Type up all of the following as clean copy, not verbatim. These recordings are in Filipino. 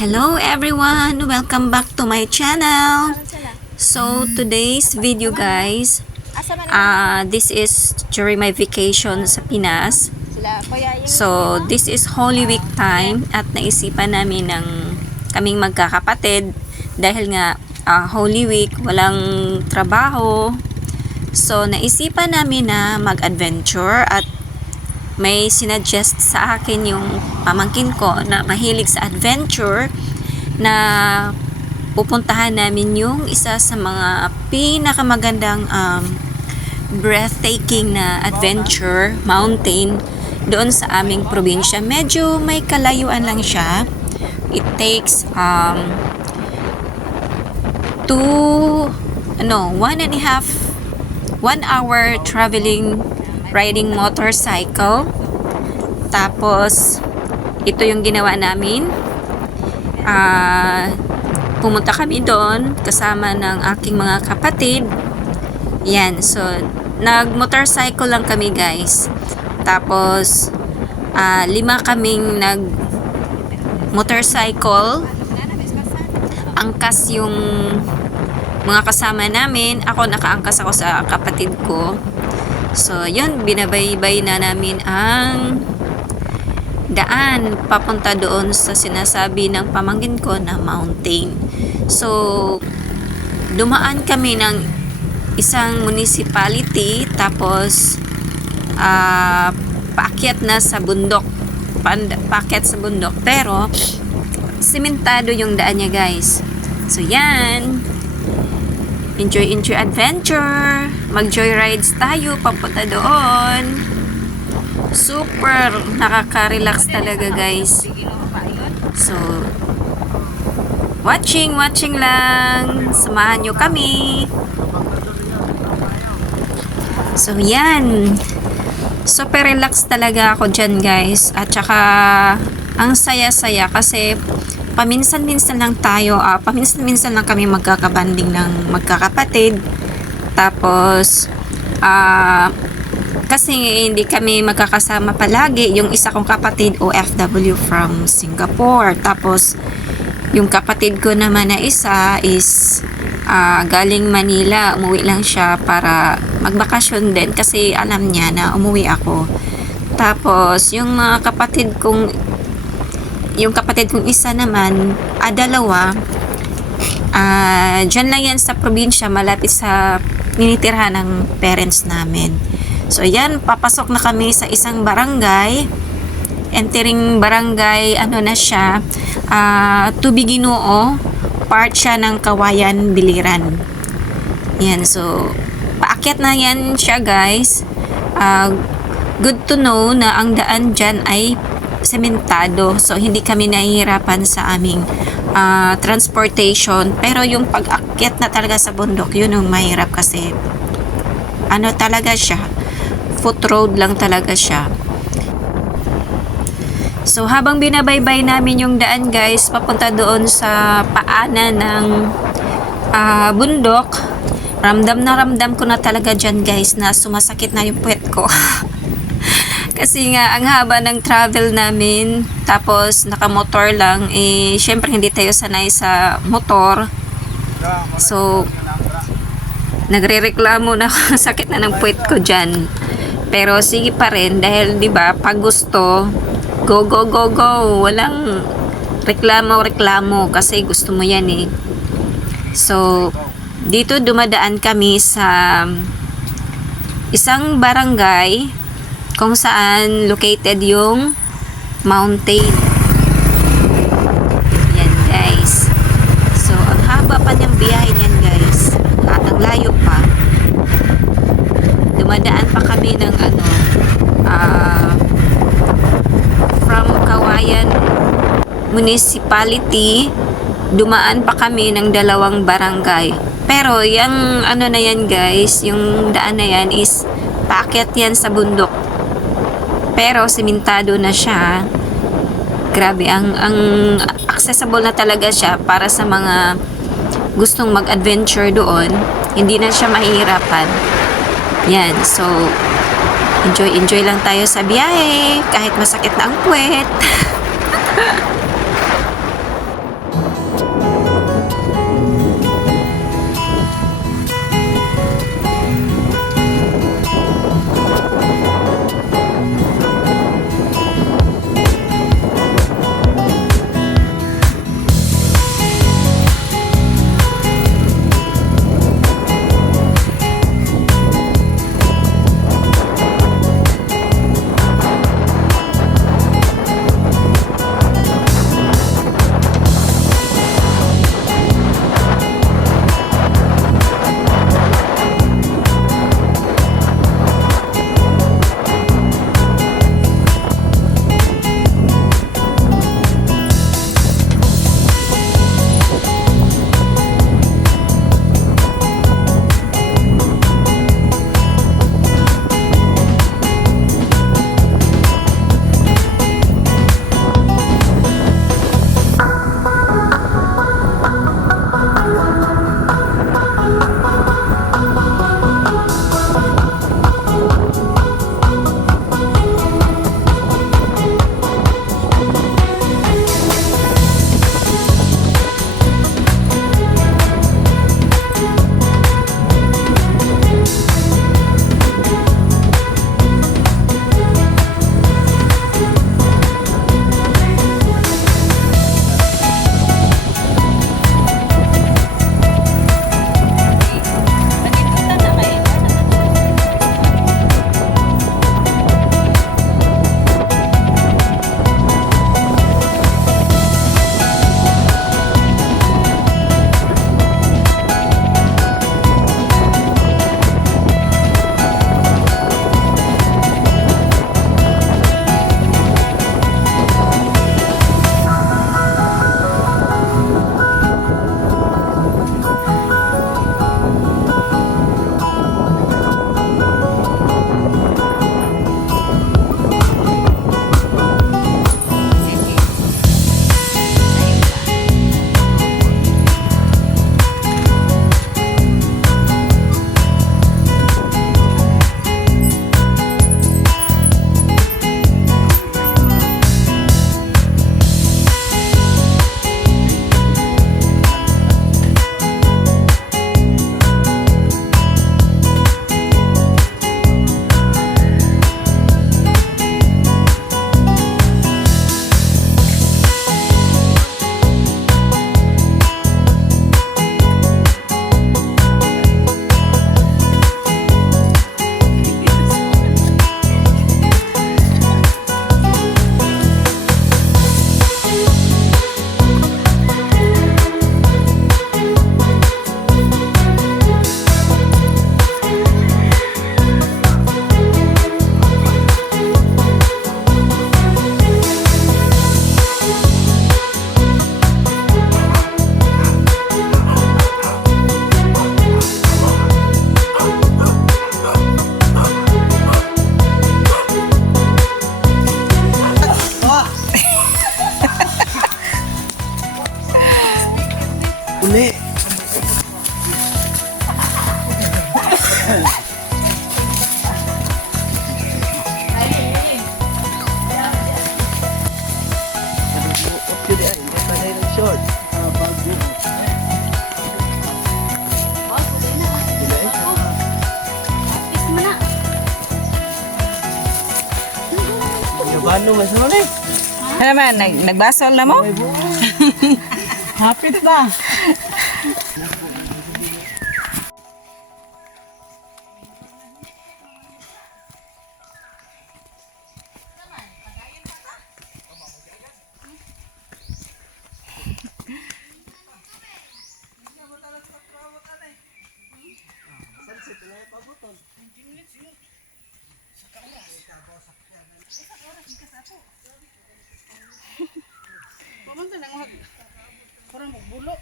Hello everyone! Welcome back to my channel. So today's video guys, this is during my vacation sa Pinas. So this is Holy Week time at naisipan namin ng kaming magkakapatid dahil nga Holy Week, walang trabaho. So naisipan namin na mag-adventure at may sinuggest sa akin yung pamangkin ko na mahilig sa adventure na pupuntahan namin yung isa sa mga pinakamagandang breathtaking na adventure mountain doon sa aming probinsya. Medyo may kalayuan lang siya. It takes 1 hour traveling riding motorcycle. Tapos ito yung ginawa namin. Pumunta kami doon kasama ng aking mga kapatid. Yan, so nag motorcycle lang kami guys. Tapos 5 kaming nag motorcycle. Angkas yung mga kasama namin. Ako nakaangkas ako sa kapatid ko. So, yun, binabaybay na namin ang daan papunta doon sa sinasabi ng pamangkin ko na mountain. So, dumaan kami ng isang municipality tapos paakyat na sa bundok. Paakyat sa bundok. Pero, simentado yung daan niya guys. So, yan. Enjoy adventure. Mag-joyrides tayo papunta doon. Super nakaka-relax talaga guys. So, watching lang. Samahan nyo kami. So, yan. Super relax talaga ako dyan guys. At saka, ang saya-saya kasi paminsan-minsan lang tayo, paminsan-minsan lang kami magkakabanding ng magkakapatid. Tapos, kasi hindi kami magkakasama palagi. Yung isa kong kapatid, OFW from Singapore. Tapos, yung kapatid ko naman na isa is galing Manila. Umuwi lang siya para magbakasyon din kasi alam niya na umuwi ako. Tapos, yung mga kapatid kong isa naman, dalawa, dyan lang yan sa probinsya, malapit sa ninitirhan ng parents namin. So, yan, papasok na kami sa isang barangay. Entering barangay, na siya, Tubiginoo, part siya ng Kawayan, Biliran. Yan, so, paakyat na yan siya, guys. Good to know na ang daan dyan ay sementado. So, hindi kami nahihirapan sa aming transportation. Pero yung pag-akyat na talaga sa bundok, yun yung mahirap kasi talaga siya. Foot road lang talaga siya. So, habang binabaybay namin yung daan guys, papunta doon sa paanan ng bundok, ramdam ko na talaga dyan guys na sumasakit na yung puwet ko. Kasi nga, ang haba ng travel namin, tapos nakamotor lang, syempre hindi tayo sanay sa motor. So, nagre-reklamo na ako, sakit na ng puwet ko dyan. Pero sige pa rin, dahil di ba pag gusto, go. Walang reklamo, kasi gusto mo yan eh. So, dito dumadaan kami sa isang barangay, kung saan located yung mountain. Yan guys. So, ang haba pa niyang biyahe niyan guys. At ang layo pa. Dumadaan pa kami ng from Kawayan Municipality, dumaan pa kami ng 2 barangay. Pero yung na yan guys, yung daan na yan is paakyat yan sa bundok. Pero simentado na siya. Grabe, ang accessible na talaga siya para sa mga gustong mag-adventure doon. Hindi na siya mahihirapan. Yan, so enjoy lang tayo sa biyahe kahit masakit na ang puwet. Uli. Short. Bano mas ulit. Ano naman, nagbasol na mo? Hapit ba? Pumunta nang kurang magbulo.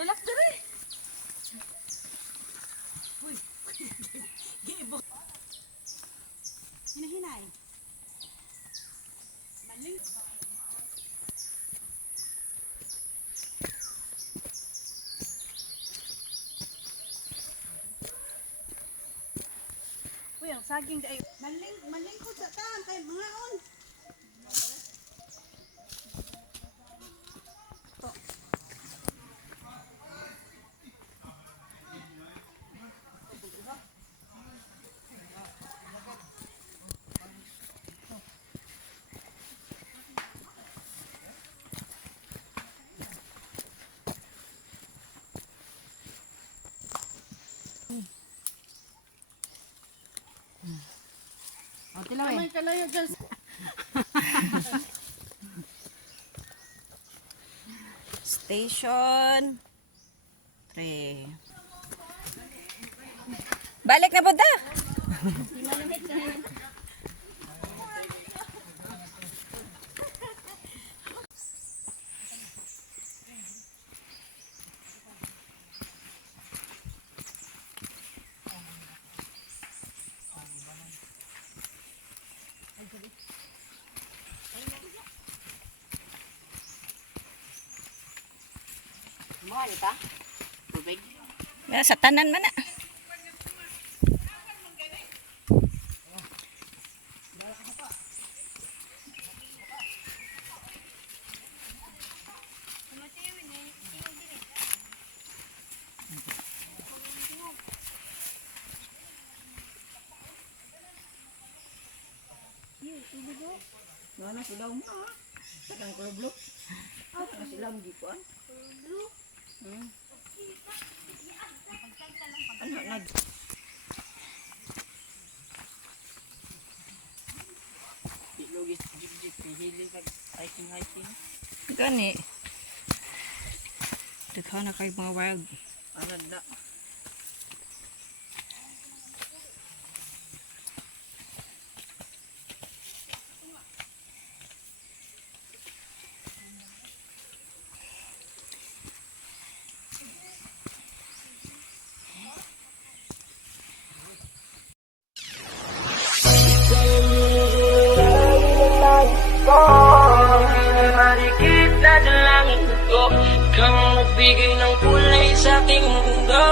Relax diri. Uy. Gibo. Hinahinay. Maling. Uy, ang saging dai. Maling ko sa tan kay mga on. Kamay kalayo dyan. Station 3. Balik na punta. Mahal ka? Tubig? Sa tanan man na. Mana sudah umah? Kadang kalau blok. Masih lama gitu kan? Anak lagi. Logis jeep hili kag hiking. Gani. Daghan na kay mga wild. Ano na? Marikit na dalangin ko, kang magbigay ng kulay sa aking mundo.